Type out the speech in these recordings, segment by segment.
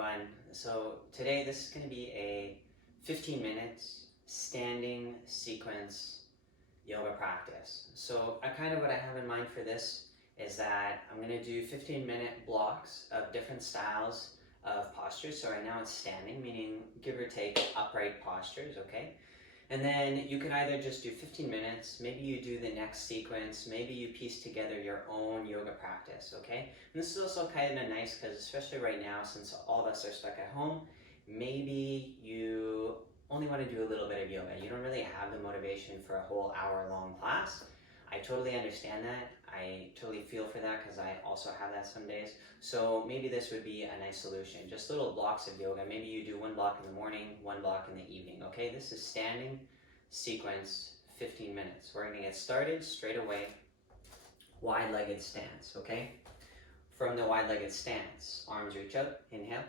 everyone. So today this is going to be a 15 minutes standing sequence yoga practice. So what I have in mind for this is that I'm going to do 15-minute blocks of different styles of postures. So right now it's standing, meaning give or take upright postures, okay? And then you can either just do 15 minutes, maybe you do the next sequence, maybe you piece together your own yoga practice, okay? And this is also kind of nice because especially right now, since all of us are stuck at home, maybe you only want to do a little bit of yoga. You don't really have the motivation for a whole hour-long class. I totally understand that. I totally feel for that because I also have that some days. So maybe this would be a nice solution. Just little blocks of yoga. Maybe you do one block in the morning, one block in the evening. Okay, this is standing sequence, 15 minutes. We're going to get started straight away. Wide-legged stance, okay? From the wide-legged stance, arms reach out, inhale,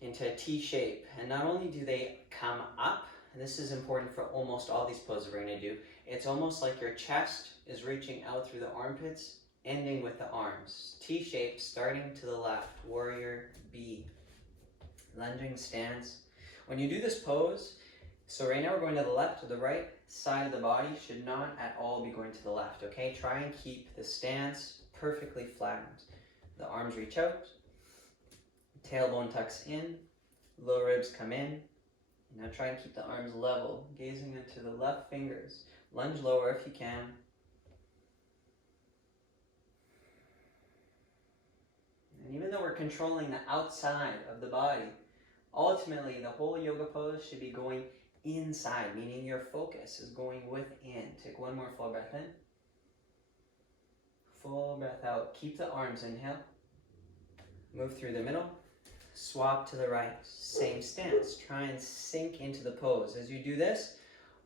into a T shape. And not only do they come up, and this is important for almost all these poses we're going to do, it's almost like your chest is reaching out through the armpits, ending with the arms. T-shape, starting to the left, warrior B. Lunging stance. When you do this pose, so right now we're going to the left, to the right side of the body should not at all be going to the left, okay? Try and keep the stance perfectly flattened. The arms reach out, tailbone tucks in, lower ribs come in. Now try and keep the arms level, gazing into the left fingers. Lunge lower if you can. And even though we're controlling the outside of the body, ultimately the whole yoga pose should be going inside, meaning your focus is going within. Take one more full breath in. Full breath out. Keep the arms, inhale. Move through the middle. Swap to the right. Same stance. Try and sink into the pose. As you do this,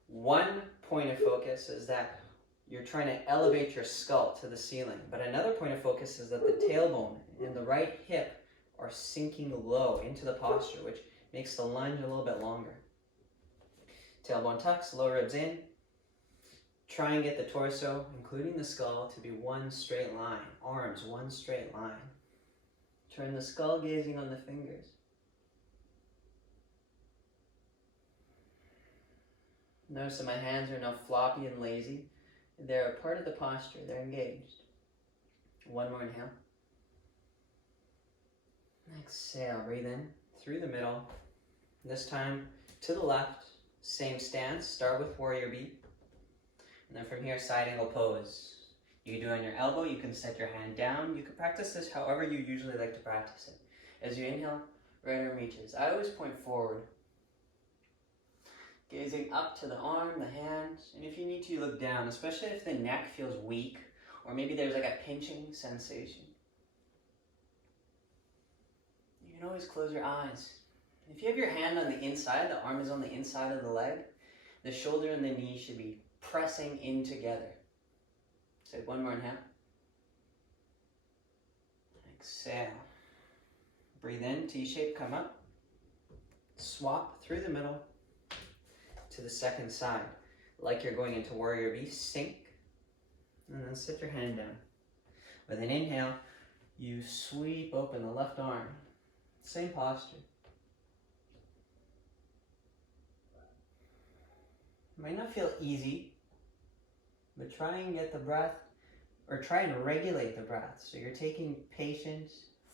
one point of focus is that you're trying to elevate your skull to the ceiling. But another point of focus is that the tailbone and the right hip are sinking low into the posture, which makes the lunge a little bit longer. Tailbone tucks, lower ribs in. Try and get the torso, including the skull, to be one straight line. Arms, one straight line. Turn the skull gazing on the fingers. Notice that my hands are not floppy and lazy. They're a part of the posture. They're engaged. One more inhale. Exhale. Breathe in through the middle. This time to the left. Same stance. Start with warrior B. And then from here, side angle pose. You can do it on your elbow. You can set your hand down. You can practice this however you usually like to practice it. As you inhale, right arm reaches. I always point forward. Gazing up to the arm, the hand, and if you need to, you look down, especially if the neck feels weak, or maybe there's like a pinching sensation. You can always close your eyes. If you have your hand on the inside, the arm is on the inside of the leg, the shoulder and the knee should be pressing in together. Take one more inhale. Exhale. Breathe in, T-shape, come up. Swap through the middle to the second side. Like you're going into warrior B, sink, and then sit your hand down. With an inhale, you sweep open the left arm. Same posture. Might not feel easy, but try and get the breath, or try and regulate the breath. So you're taking patient,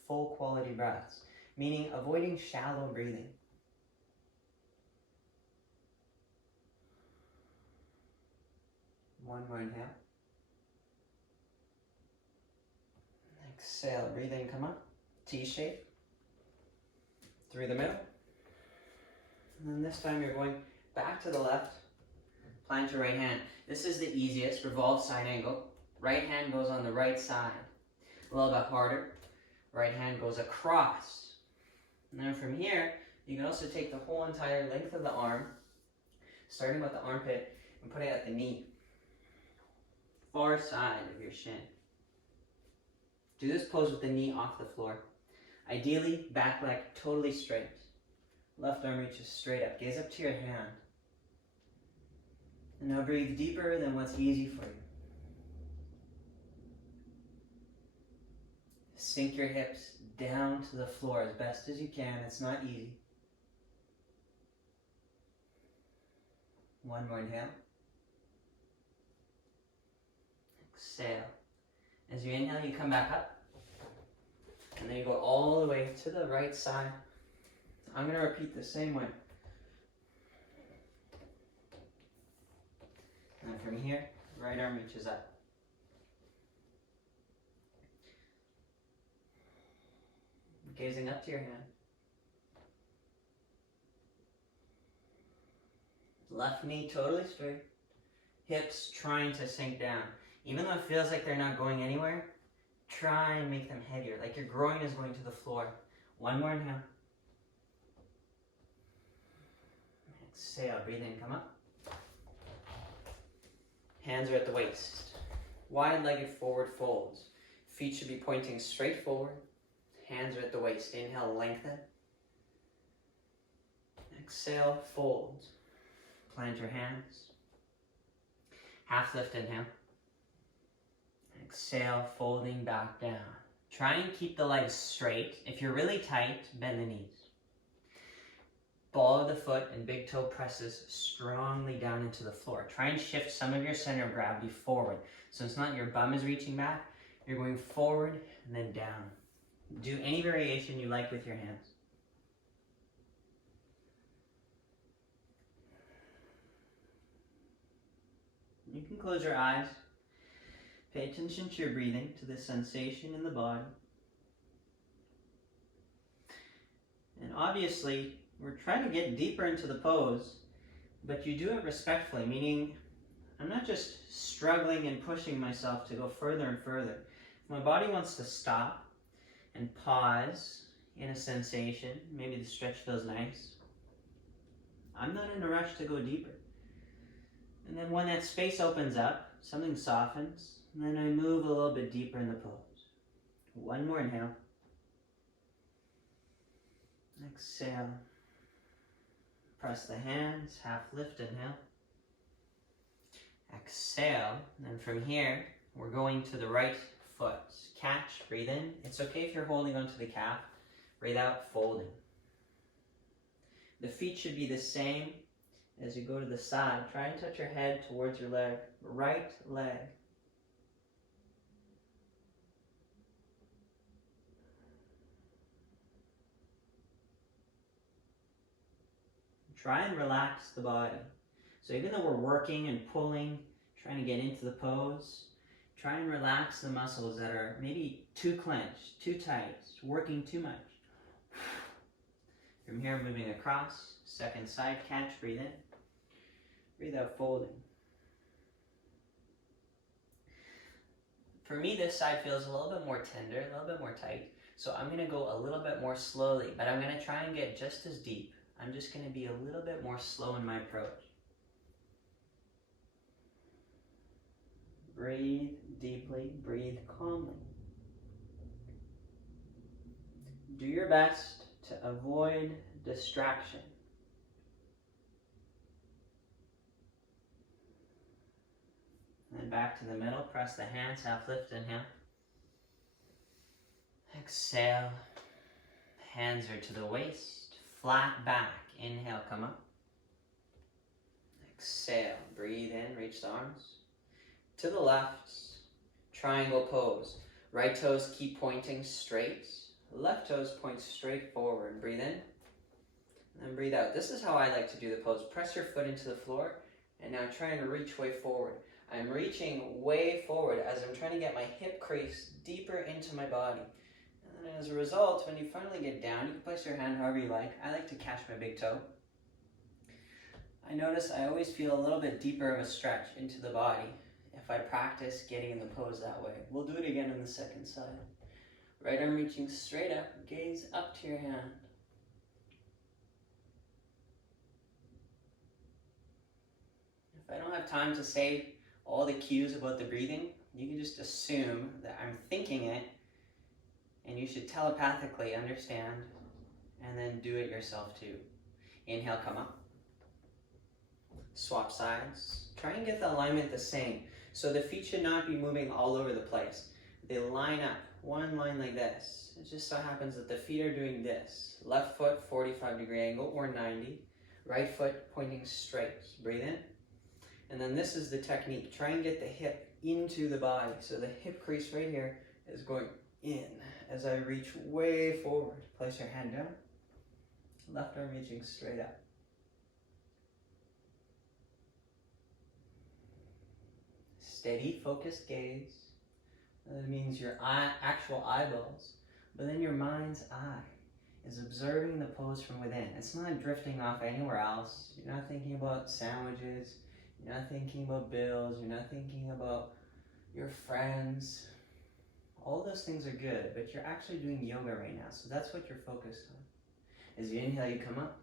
full quality breaths, meaning avoiding shallow breathing. One more inhale. Exhale, breathe in, come up. T-shape. Through the middle. And then this time you're going back to the left. Plant your right hand. This is the easiest, revolve side angle. Right hand goes on the right side. A little bit harder. Right hand goes across. And then from here, you can also take the whole entire length of the arm, starting with the armpit, and put it at the knee. Far side of your shin. Do this pose with the knee off the floor. Ideally, back leg totally straight. Left arm reaches straight up. Gaze up to your hand. And now breathe deeper than what's easy for you. Sink your hips down to the floor as best as you can. It's not easy. One more inhale. Exhale. As you inhale, you come back up. And then you go all the way to the right side. I'm going to repeat the same way. And from here, right arm reaches up. Gazing up to your hand. Left knee totally straight. Hips trying to sink down. Even though it feels like they're not going anywhere, try and make them heavier, like your groin is going to the floor. One more inhale. Exhale, breathe in, come up. Hands are at the waist. Wide-legged forward folds. Feet should be pointing straight forward. Hands are at the waist. Inhale, lengthen. Exhale, fold. Plant your hands. Half lift, inhale. Exhale, folding back down. Try and keep the legs straight. If you're really tight, bend the knees. Ball of the foot and big toe presses strongly down into the floor. Try and shift some of your center of gravity forward. So it's not your bum is reaching back, you're going forward and then down. Do any variation you like with your hands. You can close your eyes. Pay attention to your breathing, to the sensation in the body. And obviously, we're trying to get deeper into the pose, but you do it respectfully, meaning I'm not just struggling and pushing myself to go further and further. If my body wants to stop and pause in a sensation, maybe the stretch feels nice, I'm not in a rush to go deeper. And then when that space opens up, something softens, and then I move a little bit deeper in the pose. One more inhale. Exhale. Press the hands, half lift, inhale. Exhale, and then from here, we're going to the right foot. Catch, breathe in. It's okay if you're holding onto the calf. Breathe out, folding. The feet should be the same as you go to the side. Try and touch your head towards your leg. Right leg. Try and relax the body. So even though we're working and pulling, trying to get into the pose, try and relax the muscles that are maybe too clenched, too tight, working too much. From here, moving across, second side catch, breathe in. Breathe out, folding. For me, this side feels a little bit more tender, a little bit more tight. So I'm gonna go a little bit more slowly, but I'm gonna try and get just as deep. I'm just gonna be a little bit more slow in my approach. Breathe deeply, breathe calmly. Do your best to avoid distraction. And back to the middle, press the hands, half lift, inhale. Exhale, hands are to the waist, flat back. Inhale, come up. Exhale, breathe in, reach the arms. To the left, triangle pose. Right toes keep pointing straight. Left toes point straight forward. Breathe in, and breathe out. This is how I like to do the pose. Press your foot into the floor, and now try and reach way forward. I'm reaching way forward as I'm trying to get my hip crease deeper into my body. And then as a result, when you finally get down, you can place your hand however you like. I like to catch my big toe. I notice I always feel a little bit deeper of a stretch into the body if I practice getting in the pose that way. We'll do it again on the second side. Right arm reaching straight up, gaze up to your hand. If I don't have time to say all the cues about the breathing, you can just assume that I'm thinking it, and you should telepathically understand, and then do it yourself too. Inhale, come up. Swap sides. Try and get the alignment the same. So the feet should not be moving all over the place. They line up one line like this. It just so happens that the feet are doing this. Left foot 45-degree angle or 90. Right foot pointing straight. Breathe in. And then this is the technique. Try and get the hip into the body. So the hip crease right here is going in as I reach way forward. Place your hand down. Left arm reaching straight up. Steady, focused gaze. That means your actual eyeballs, but then your mind's eye is observing the pose from within. It's not drifting off anywhere else. You're not thinking about sandwiches. You're not thinking about bills. You're not thinking about your friends. All those things are good, but you're actually doing yoga right now, so that's what you're focused on. As you inhale, you come up,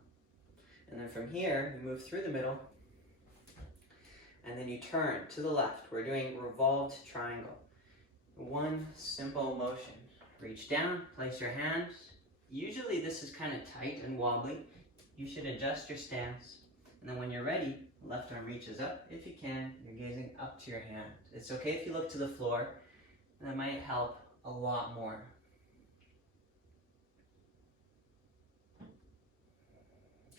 and then from here, you move through the middle, and then you turn to the left. We're doing revolved triangle. One simple motion. Reach down, place your hands. Usually this is kind of tight and wobbly. You should adjust your stance. And then when you're ready, left arm reaches up. If you can, you're gazing up to your hand. It's okay if you look to the floor. That might help a lot more.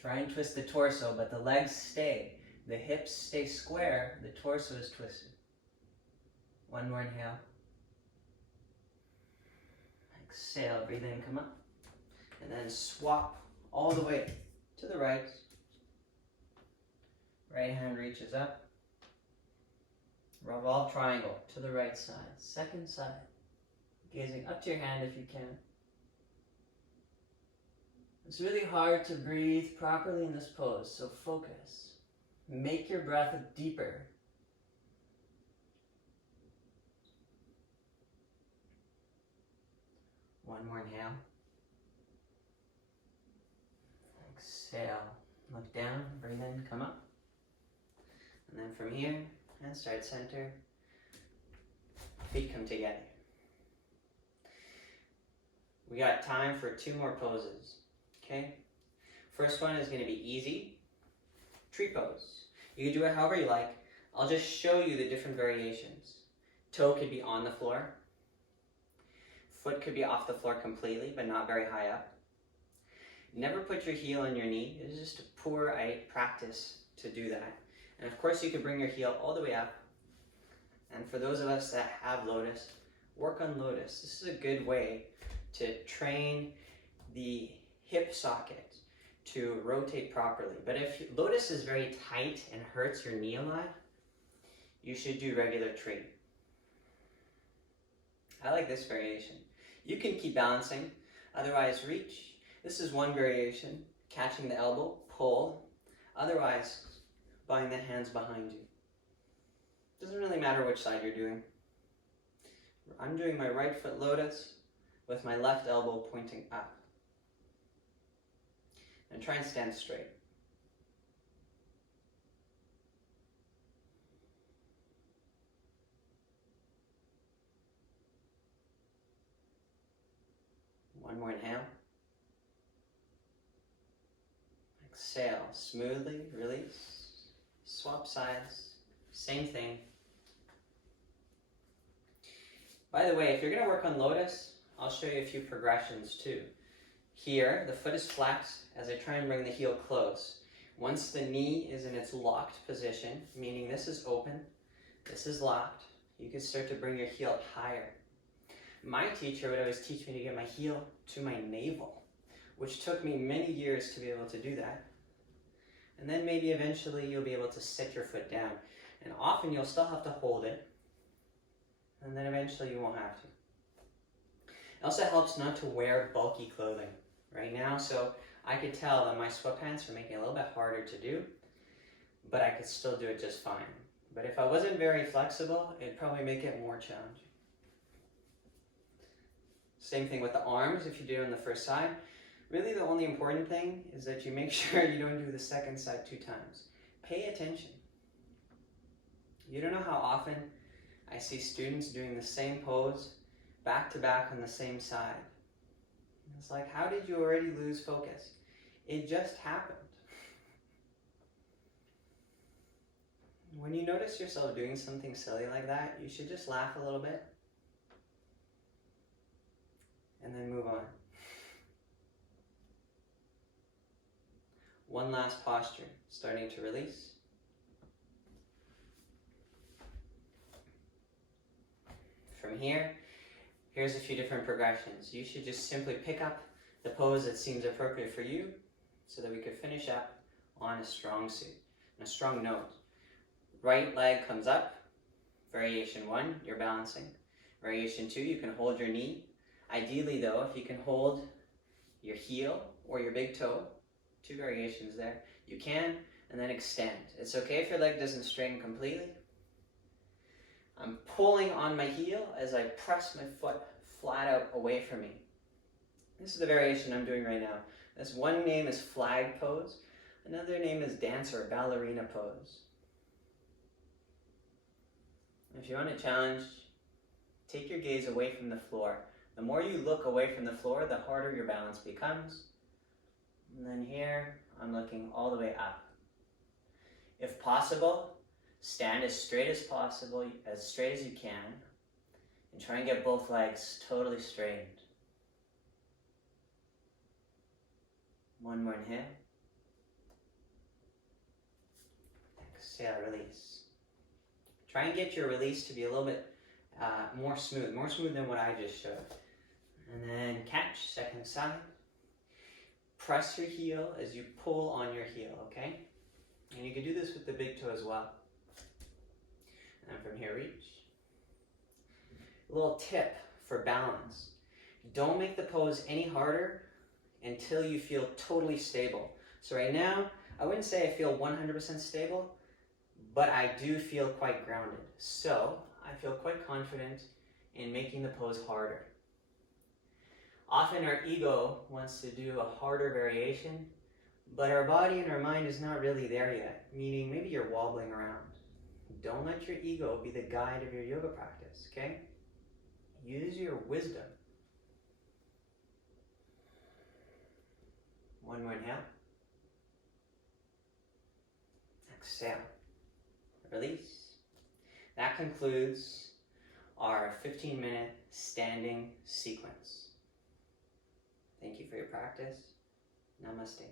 Try and twist the torso, but the legs stay. The hips stay square, the torso is twisted. One more inhale. Exhale, breathe in, come up. And then swap all the way to the right. Right hand reaches up. Revolve triangle to the right side. Second side. Gazing up to your hand if you can. It's really hard to breathe properly in this pose, so focus. Make your breath deeper. One more inhale. Exhale. Look down, breathe in, come up. And then from here, hands start center. Feet come together. We got time for 2 more poses. Okay? First one is going to be easy. Tree pose. You can do it however you like. I'll just show you the different variations. Toe could be on the floor. Foot could be off the floor completely, but not very high up. Never put your heel on your knee. It is just a poor practice to do that. And of course you could bring your heel all the way up. And for those of us that have lotus, work on lotus. This is a good way to train the hip socket to rotate properly. But if lotus is very tight and hurts your knee a lot, you should do regular tree. I like this variation. You can keep balancing, otherwise reach. This is one variation, catching the elbow, pull. Otherwise, bind the hands behind you. Doesn't really matter which side you're doing. I'm doing my right foot lotus with my left elbow pointing up. And try and stand straight. One more inhale. Exhale, smoothly release. Swap sides, same thing. By the way, if you're going to work on lotus, I'll show you a few progressions too. Here, the foot is flexed as I try and bring the heel close. Once the knee is in its locked position, meaning this is open, this is locked, you can start to bring your heel higher. My teacher would always teach me to get my heel to my navel, which took me many years to be able to do that. And then maybe eventually you'll be able to sit your foot down. And often you'll still have to hold it, and then eventually you won't have to. It also helps not to wear bulky clothing right now, so I could tell that my sweatpants are making it a little bit harder to do, but I could still do it just fine. But if I wasn't very flexible, it'd probably make it more challenging. Same thing with the arms, if you do it on the first side. Really the only important thing is that you make sure you don't do the second side 2 times. Pay attention. You don't know how often I see students doing the same pose back to back on the same side. It's like, how did you already lose focus? It just happened. When you notice yourself doing something silly like that, you should just laugh a little bit. and then move on. One last posture, starting to release. From here, here's a few different progressions. You should just simply pick up the pose that seems appropriate for you so that we could finish up on a strong suit, a strong note. Right leg comes up. Variation 1, you're balancing. Variation 2, you can hold your knee. Ideally though, if you can hold your heel or your big toe, 2 variations there, you can, and then extend. It's okay if your leg doesn't straighten completely. I'm pulling on my heel as I press my foot flat out away from me. This is the variation I'm doing right now. This one name is flag pose. Another name is dance or ballerina pose. If you want a challenge, take your gaze away from the floor. The more you look away from the floor, the harder your balance becomes. And then here, I'm looking all the way up. If possible, stand as straight as possible, as straight as you can, and try and get both legs totally straightened. One more inhale. Exhale, release. Try and get your release to be a little bit more smooth than what I just showed. And then catch, second side. Press your heel as you pull on your heel, okay? And you can do this with the big toe as well. And from here, reach. A little tip for balance. Don't make the pose any harder until you feel totally stable. So right now, I wouldn't say I feel 100% stable, but I do feel quite grounded. So I feel quite confident in making the pose harder. Often our ego wants to do a harder variation, but our body and our mind is not really there yet, meaning maybe you're wobbling around. Don't let your ego be the guide of your yoga practice, okay? Use your wisdom. One more inhale. Exhale. Release. That concludes our 15-minute standing sequence. Thank you for your practice. Namaste.